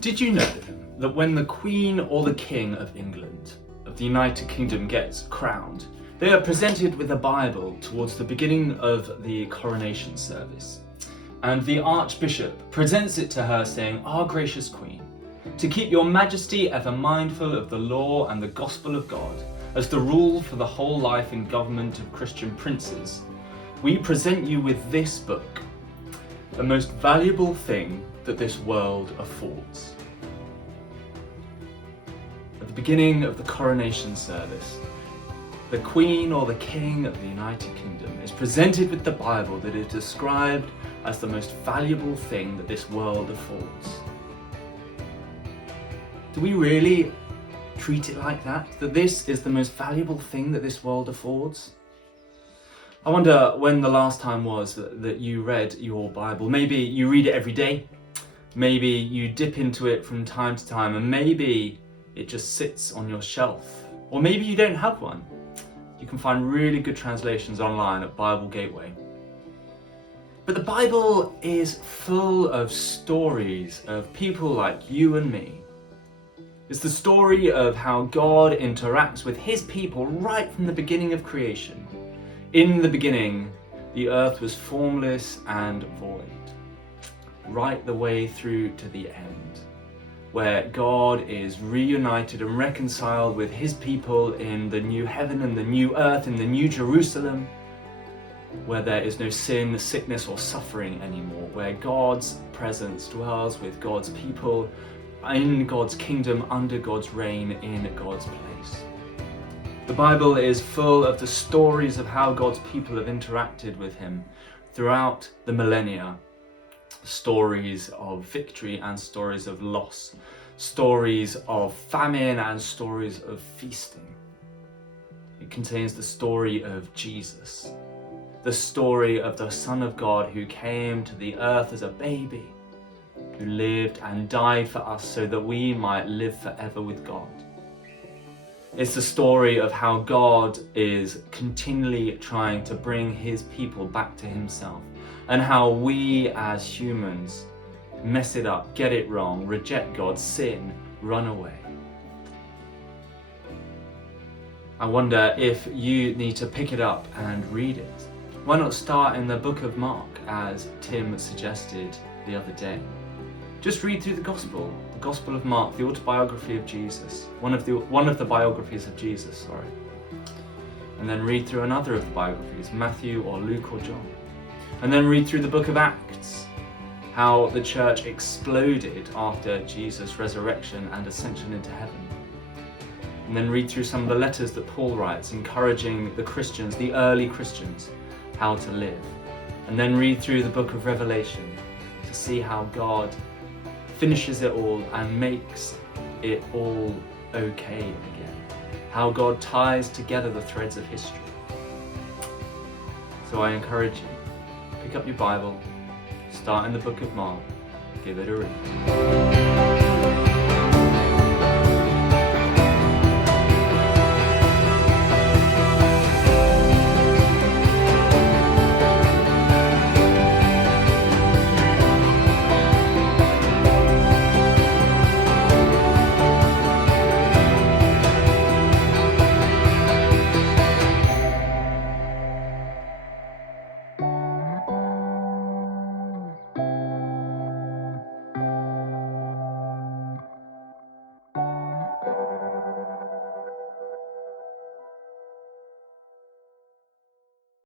Did you know that when the Queen or the King of England, of the United Kingdom, gets crowned, they are presented with a Bible towards the beginning of the coronation service? And the Archbishop presents it to her saying, "Our gracious Queen, to keep your Majesty ever mindful of the law and the gospel of God as the rule for the whole life and government of Christian princes, we present you with this book, the most valuable thing that this world affords." At the beginning of the coronation service, the Queen or the King of the United Kingdom is presented with the Bible that is described as the most valuable thing that this world affords. Do we really treat it like that? That this is the most valuable thing that this world affords? I wonder when the last time was that you read your Bible. Maybe you read it every day. Maybe you dip into it from time to time, and maybe it just sits on your shelf. Or maybe you don't have one. You can find really good translations online at Bible Gateway. But the Bible is full of stories of people like you and me. It's the story of how God interacts with his people right from the beginning of creation. In the beginning, the earth was formless and void, right the way through to the end, where God is reunited and reconciled with his people in the new heaven and the new earth, in the new Jerusalem, where there is no sin, sickness or suffering anymore, where God's presence dwells with God's people in God's kingdom, under God's reign, in God's place. The Bible is full of the stories of how God's people have interacted with him throughout the millennia. Stories of victory and stories of loss, stories of famine and stories of feasting. It contains the story of Jesus, the story of the Son of God who came to the earth as a baby, who lived and died for us so that we might live forever with God. It's the story of how God is continually trying to bring his people back to himself, and how we as humans mess it up, get it wrong, reject God, sin, run away. I wonder if you need to pick it up and read it. Why not start in the book of Mark, as Tim suggested the other day? Just read through the Gospel of Mark, the autobiography of Jesus, one of the biographies of Jesus, and then read through another of the biographies, Matthew or Luke or John. And then read through the book of Acts, how the church exploded after Jesus' resurrection and ascension into heaven. And then read through some of the letters that Paul writes, encouraging the Christians, the early Christians, how to live. And then read through the book of Revelation to see how God finishes it all and makes it all okay again. How God ties together the threads of history. So I encourage you, pick up your Bible, start in the book of Mark, give it a read.